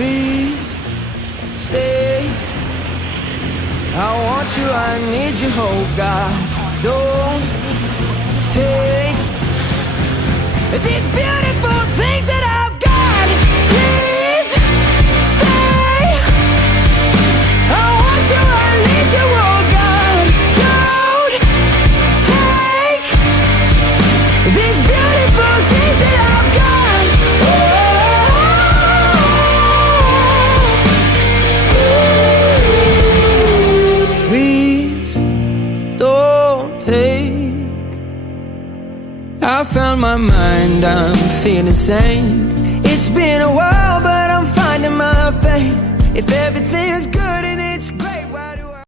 Please stay. I want you, I need you, oh God. Don't take these beautiful things that I've got. Please stay. I want you, I need you, oh God. Don't take these beautiful things that I've got. Please don't take. I found my mind, I'm feeling sane. It's been a while, but I'm finding my faith. If everything's good,